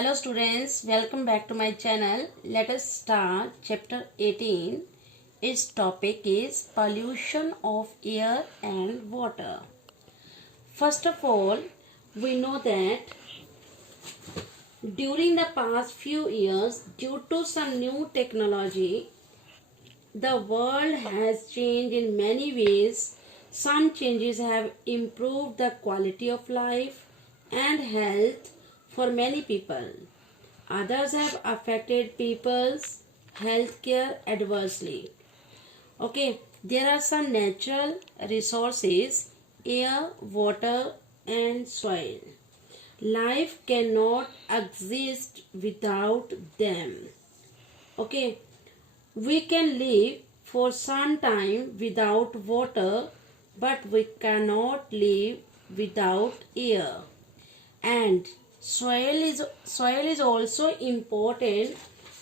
Hello students, welcome back to my channel. Let us start chapter 18. Its topic is pollution of air and water. First of all, we know that during the past few years, due to some new technology, the world has changed in many ways. Some changes have improved the quality of life and health for many people. Others have affected people's healthcare adversely. Okay, there are some natural resources: air, water, and soil. Life cannot exist without them. Okay, we can live for some time without water, but we cannot live without air. And soil is also important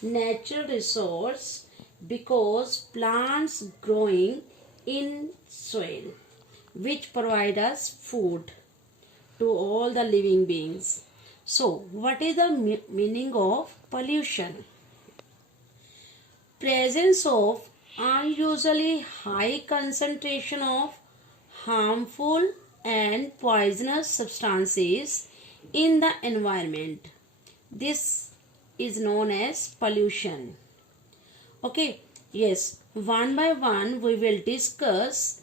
natural resource because plants growing in soil which provide us food to all the living beings. So what is the meaning of pollution? Presence of unusually high concentration of harmful and poisonous substances in the environment. This is known as pollution. Okay, yes, one by one we will discuss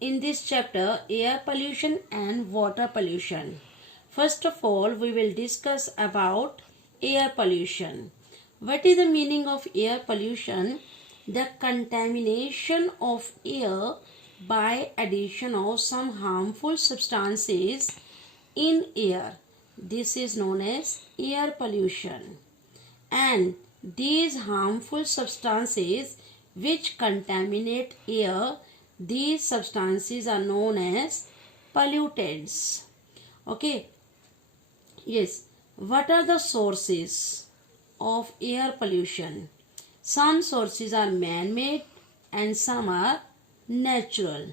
in this chapter air pollution and water pollution. First of all, we will discuss about air pollution. What is the meaning of air pollution? The contamination of air by addition of some harmful substances in air. This is known as air pollution. And these harmful substances which contaminate air, these substances are known as pollutants. Okay. Yes. What are the sources of air pollution? Some sources are man-made and some are natural.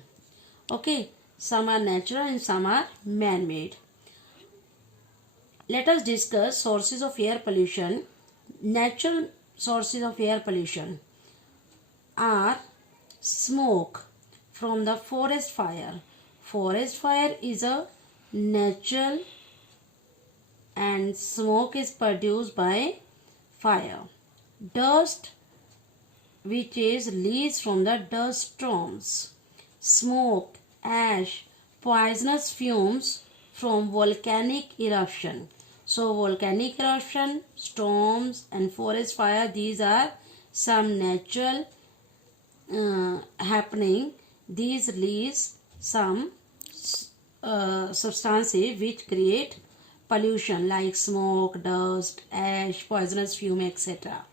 Okay. Some are natural and some are man-made. Let us discuss sources of air pollution. Natural sources of air pollution are smoke from the forest fire. Forest fire is a natural and smoke is produced by fire. Dust, which is released from the dust storms. Smoke, ash, poisonous fumes from volcanic eruption. So volcanic eruption, storms and forest fire, these are some natural happening. These release some substances which create pollution like smoke, dust, ash, poisonous fume, etc.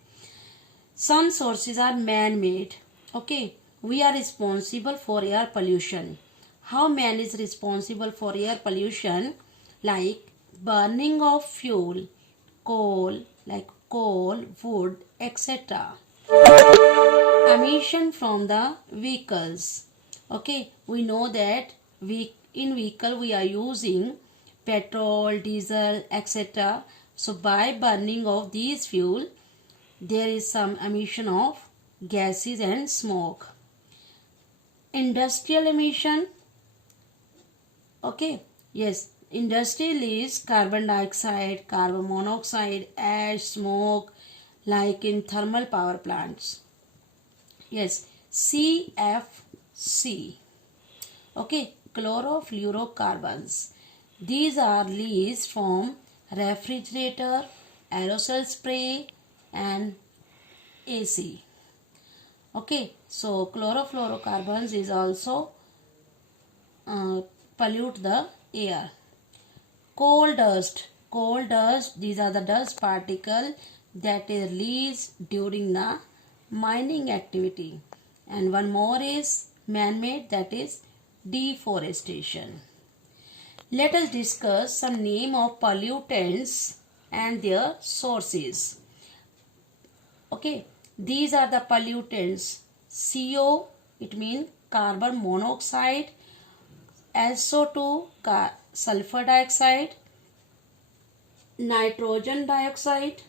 Some sources are man-made. Okay, we are responsible for air pollution. How man is responsible for air pollution? Like burning of fuel, coal, wood, etc. Emission from the vehicles. Okay, we know that in vehicle we are using petrol, diesel, etc. So by burning of these fuel, there is some emission of gases and smoke. Industrial emission. Okay, yes, industry release carbon dioxide, carbon monoxide, ash, smoke, like in thermal power plants. Yes, CFC. Okay, chlorofluorocarbons. These are released from refrigerator, aerosol spray and AC. Okay, so chlorofluorocarbons is also pollute the air. Coal dust. Coal dust, these are the dust particle that is released during the mining activity. And one more is man-made, that is deforestation. Let us discuss some name of pollutants and their sources. Okay, these are the pollutants. CO, it means carbon monoxide, SO2, sulfur dioxide, nitrogen dioxide,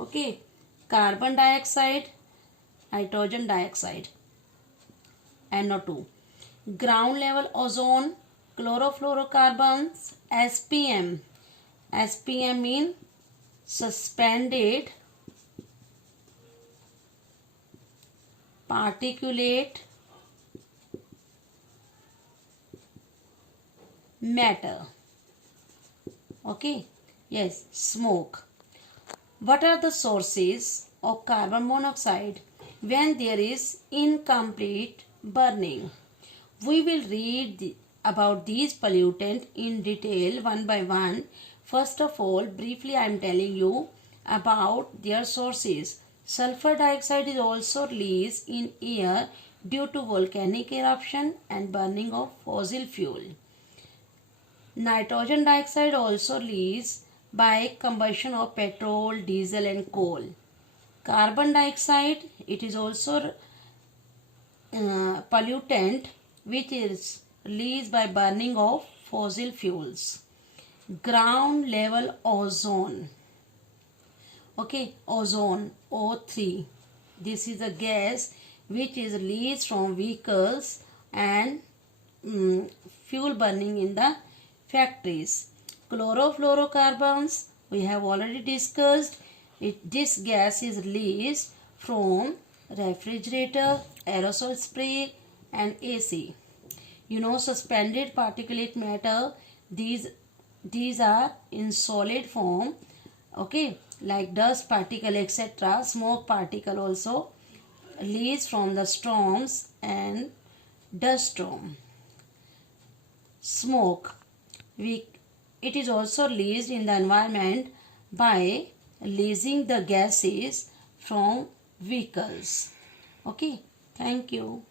okay, carbon dioxide, nitrogen dioxide, NO2, ground level ozone, chlorofluorocarbons, SPM. SPM mean suspended particulate matter. Okay, yes, smoke. What are the sources of carbon monoxide when there is incomplete burning? We will read about these pollutants in detail one by one. First of all, briefly I am telling you about their sources. Sulfur dioxide is also released in air due to volcanic eruption and burning of fossil fuel. Nitrogen dioxide also released by combustion of petrol, diesel and coal. Carbon dioxide, it is also pollutant which is released by burning of fossil fuels. Ground level ozone, okay, ozone O3, this is a gas which is released from vehicles and fuel burning in the factories. Chlorofluorocarbons, we have already discussed it. This gas is released from refrigerator, aerosol spray and AC. You know, suspended particulate matter, these are in solid form, okay, like dust particle etc. Smoke particle also released from the storms and dust storm. Smoke, it is also released in the environment by releasing the gases from vehicles. Okay, thank you.